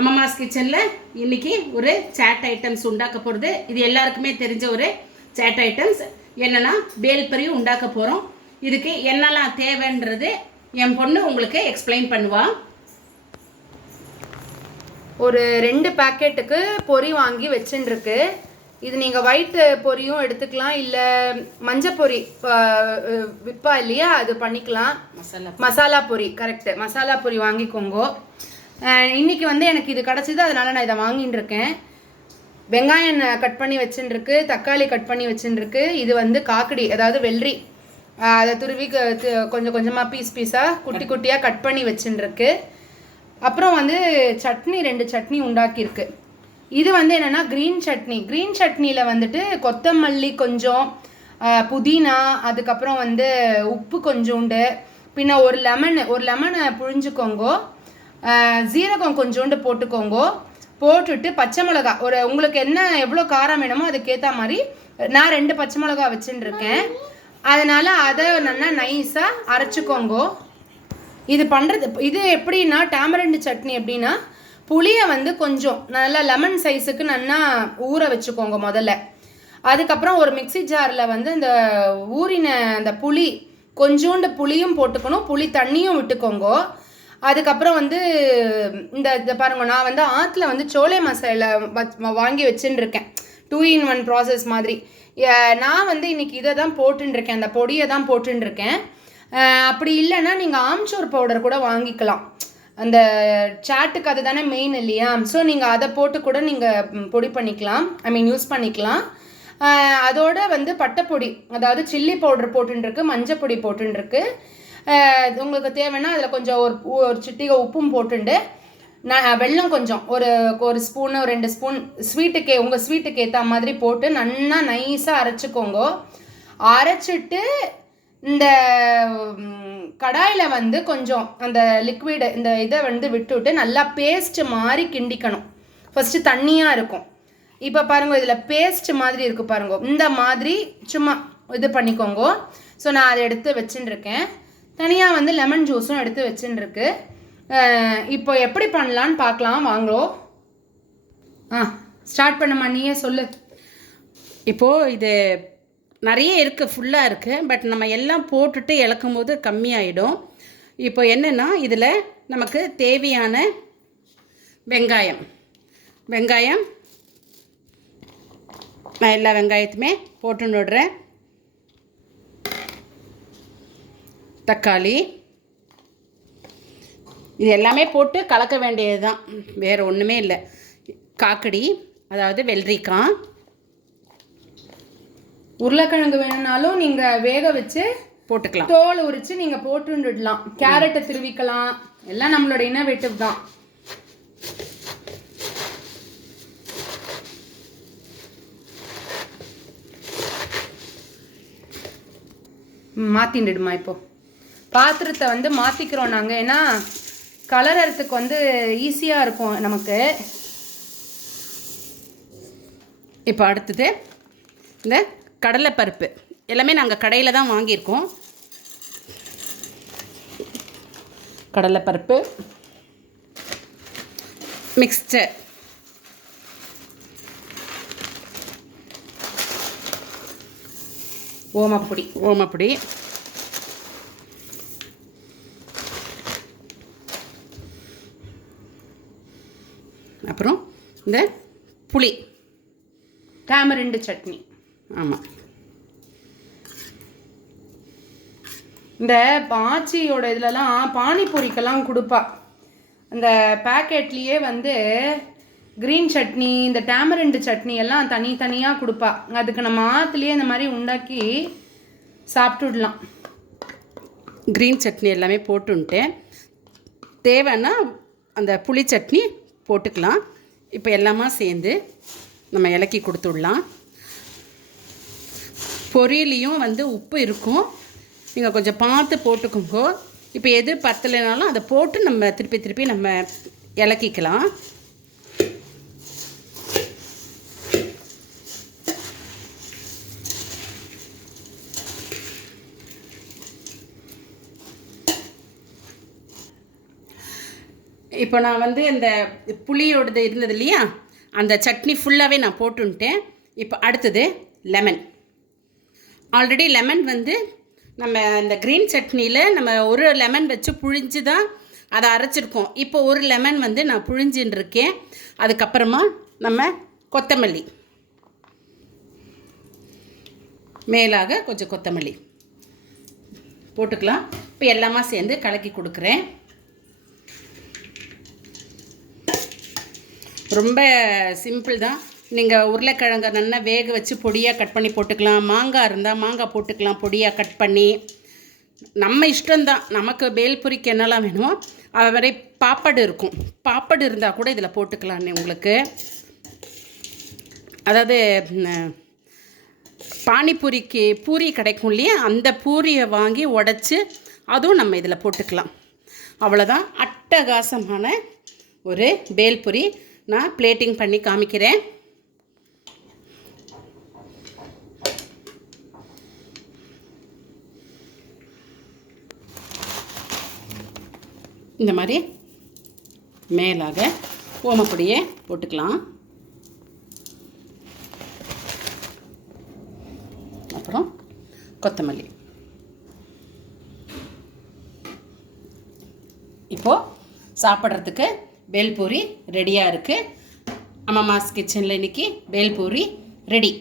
அம்மாஸ் கிச்சனில் இன்றைக்கி ஒரு சாட் ஐட்டம்ஸ் உண்டாக்க போகிறது. இது எல்லாருக்குமே தெரிஞ்ச ஒரு சாட் ஐட்டம்ஸ். என்னென்னா பேல்பரி உண்டாக்க போகிறோம். இதுக்கு என்னெல்லாம் தேவைன்றது என் பொண்ணு உங்களுக்கு எக்ஸ்பிளைன் பண்ணுவாள். ஒரு 2 பாக்கெட்டுக்கு பொரி வாங்கி வச்சுருக்கு. இது நீங்கள் ஒயிட் பொரியும் எடுத்துக்கலாம், இல்லை மஞ்சள் பொரி விற்பா இல்லையா, அது பண்ணிக்கலாம். மசாலா பொரி, கரெக்டு, மசாலா பொரி வாங்கிக்கோங்க. இன்றைக்கி எனக்கு இது கிடச்சிது, அதனால் நான் இதை வாங்கின்னு இருக்கேன். வெங்காயம் கட் பண்ணி வச்சுருக்கு, தக்காளி கட் பண்ணி வச்சுருக்கு. இது காக்கடி, அதாவது வெள்ளரி, அதை துருவி கொஞ்சம் கொஞ்சமாக பீஸாக குட்டி குட்டியாக கட் பண்ணி வச்சுருக்கு. அப்புறம் சட்னி 2 சட்னி உண்டாக்கியிருக்கு. இது என்னென்னா க்ரீன் சட்னி. க்ரீன் சட்னியில் கொத்தமல்லி கொஞ்சம், புதினா, அதுக்கப்புறம் உப்பு கொஞ்சோண்டு, பின்ன ஒரு லெமனை புழிஞ்சுக்கோங்க, ஜீரகம் கொஞ்சோண்டு போட்டுக்கோங்க. போட்டுட்டு பச்சை மிளகா உங்களுக்கு எவ்வளோ காரம் வேணுமோ அதுக்கேற்ற மாதிரி நான் 2 பச்சை மிளகா வச்சுருக்கேன். அதனால் அதை நல்லா நைஸாக அரைச்சிக்கோங்க. இது எப்படின்னா டேமரண்ட் சட்னி எப்படின்னா, புளியை கொஞ்சம் நல்லா லெமன் சைஸுக்கு நல்லா ஊற வச்சுக்கோங்க முதல்ல. அதுக்கப்புறம் ஒரு மிக்சி ஜாரில் இந்த ஊறின அந்த புளி கொஞ்சோண்டு புளியும் போட்டுக்கணும், புளி தண்ணியும் விட்டுக்கோங்க. அதுக்கப்புறம் இந்த பாருங்க, நான் ஆற்றுல சோளை மசாலா வாங்கி வச்சுன்னு இருக்கேன். 2 in 1 ப்ராசஸ் மாதிரி. நான் இன்றைக்கி இதை தான் போட்டுருக்கேன், அந்த பொடியை தான் போட்டுருக்கேன். அப்படி இல்லைன்னா நீங்கள் ஆம்ச்சூர் பவுடர் கூட வாங்கிக்கலாம். அந்த சாட்டுக்கு அது தானே மெயின் இல்லையா? ஸோ நீங்கள் அதை போட்டு கூட நீங்கள் பொடி பண்ணிக்கலாம், யூஸ் பண்ணிக்கலாம். அதோட பட்டைப்பொடி, அதாவது சில்லி பவுடர் போட்டுருக்கு, மஞ்சள் பொடி போட்டுருக்கு. உங்களுக்கு தேவைன்னா அதில் கொஞ்சம் ஒரு சிட்டிகை உப்பும் போட்டுண்டு, வெல்லம் கொஞ்சம் ஒரு ஸ்பூனு 2 ஸ்பூன் உங்கள் ஸ்வீட்டுக்கு ஏற்ற மாதிரி போட்டு நல்லா நைஸாக அரைச்சிக்கோங்க. அரைச்சிட்டு இந்த கடாயில் கொஞ்சம் அந்த லிக்விடு இந்த இதை விட்டுவிட்டு நல்லா பேஸ்ட் மாதிரி கிண்டிக்கணும். ஃபஸ்ட்டு தண்ணியாக இருக்கும். இப்போ பாருங்கள், இதில் பேஸ்ட் மாதிரி இருக்குது பாருங்க, இந்த மாதிரி சும்மா இது பண்ணிக்கோங்க. ஸோ நான் அதை எடுத்து வச்சுன்னு இருக்கேன். தனியாக லெமன் ஜூஸும் எடுத்து வச்சுன்னு இருக்கு. இப்போ எப்படி பண்ணலான்னு பார்க்கலாம் வாங்கோ. ஸ்டார்ட் பண்ணமா, நீயே சொல்லு. இப்போது இது நிறைய இருக்குது, ஃபுல்லாக இருக்குது. பட் நம்ம எல்லாம் போட்டுட்டு இளக்கும் போது கம்மியாயிடும். இப்போ என்னென்னா இதில் நமக்கு தேவையான வெங்காயம் நான் எல்லா வெங்காயத்துமே போட்டு விடுறேன். தக்காளி, இது எல்லாமே போட்டு கலக்க வேண்டியது தான், வேறு ஒன்றுமே இல்லை. காக்கடி, அதாவது வெள்ளரிக்காய். உருளைக்கிழங்கு வேணும்னாலும் நீங்கள் வேக வச்சு போட்டுக்கலாம், தோல் உரித்து நீங்கள் போட்டுடலாம். கேரட்டை திருவிக்கலாம், எல்லாம் நம்மளோட இன்னோவேட்டிவ் தான். மாற்றிடுமா இப்போ பாத்திரத்தை மாற்றிக்கிறோம் நாங்கள், ஏன்னா கலரத்துக்கு ஈஸியாக இருக்கும் நமக்கு. இப்போ அடுத்தது இந்த கடலைப்பருப்பு எல்லாமே நாங்கள் கடையில் தான் வாங்கியிருக்கோம். கடலைப்பருப்பு, மிக்ஸ்சர், ஓமப்பொடி, அப்புறம் இந்த புளி, டேமரண்ட் சட்னி. ஆமாம், இந்த ஆச்சியோட இதுலலாம் பானிபூரிக்கெல்லாம் கொடுப்பா. அந்த பேக்கெட்லேயே க்ரீன் சட்னி, இந்த டேமரண்ட் சட்னி எல்லாம் தனித்தனியாக கொடுப்பா. அதுக்கு நம்ம ஆற்றுலேயே இந்த மாதிரி உண்டாக்கி சாப்பிட்டுடலாம். க்ரீன் சட்னி எல்லாமே போட்டுன்ட்டேன். தேவைன்னா அந்த புளி சட்னி போட்டுக்கலாம். இப்போ எல்லாமே சேர்ந்து நம்ம இலக்கி கொடுத்துடலாம். பொரியலையும் உப்பு இருக்கும், நீங்கள் கொஞ்சம் பார்த்து போட்டுக்கோங்க. இப்போ எது பத்தலைனாலும் அதை போட்டு நம்ம திருப்பி நம்ம இலக்கிக்கலாம். இப்போ நான் வந்து இந்த புளியோடது இருந்தது இல்லையா, அந்த சட்னி ஃபுல்லாகவே நான் போட்டுன்ட்டேன். இப்போ அடுத்தது லெமன். ஆல்ரெடி லெமன் வந்து நம்ம இந்த க்ரீன் சட்னியில் நம்ம ஒரு லெமன் வச்சு புழிஞ்சு தான் அதை அரைச்சிருக்கோம். இப்போ ஒரு லெமன் வந்து நான் புழிஞ்சின்னு இருக்கேன். அதுக்கப்புறமா நம்ம கொத்தமல்லி, மேலாக கொஞ்சம் கொத்தமல்லி போட்டுக்கலாம். இப்போ எல்லாமே சேர்ந்து கலக்கி கொடுக்குறேன். ரொம்ப சிம்பிள் தான். நீங்கள் உருளைக்கிழங்க நல்லா வேக வச்சு பொடியாக கட் பண்ணி போட்டுக்கலாம். மாங்காய் இருந்தால் மாங்காய் போட்டுக்கலாம் பொடியாக கட் பண்ணி. நம்ம இஷ்டம்தான். நமக்கு பேல்பூரிக்கு என்னெல்லாம் வேணுமோ அது வரை பாப்படு இருக்கும். பாப்படு இருந்தால் கூட இதில் போட்டுக்கலான்னு உங்களுக்கு. அதாவது பானிபூரிக்கு பூரி கிடைக்கும் இல்லையா, அந்த பூரியை வாங்கி உடச்சி அதுவும் நம்ம இதில் போட்டுக்கலாம். அவ்வளோதான். அட்டகாசமான ஒரு பேல்பூரி நான் பிளேட்டிங் பண்ணி காமிக்கிறேன். இந்த மாதிரி மேலாக ஓமப்பொடியை போட்டுக்கலாம். அப்புறம் கொத்தமல்லி. இப்போது சாப்பிட்றதுக்கு பேல்பூரி ரெடியாக இருக்குது. அம்மாஸ் கிச்சனில் இன்றைக்கி பேல்பூரி ரெடி.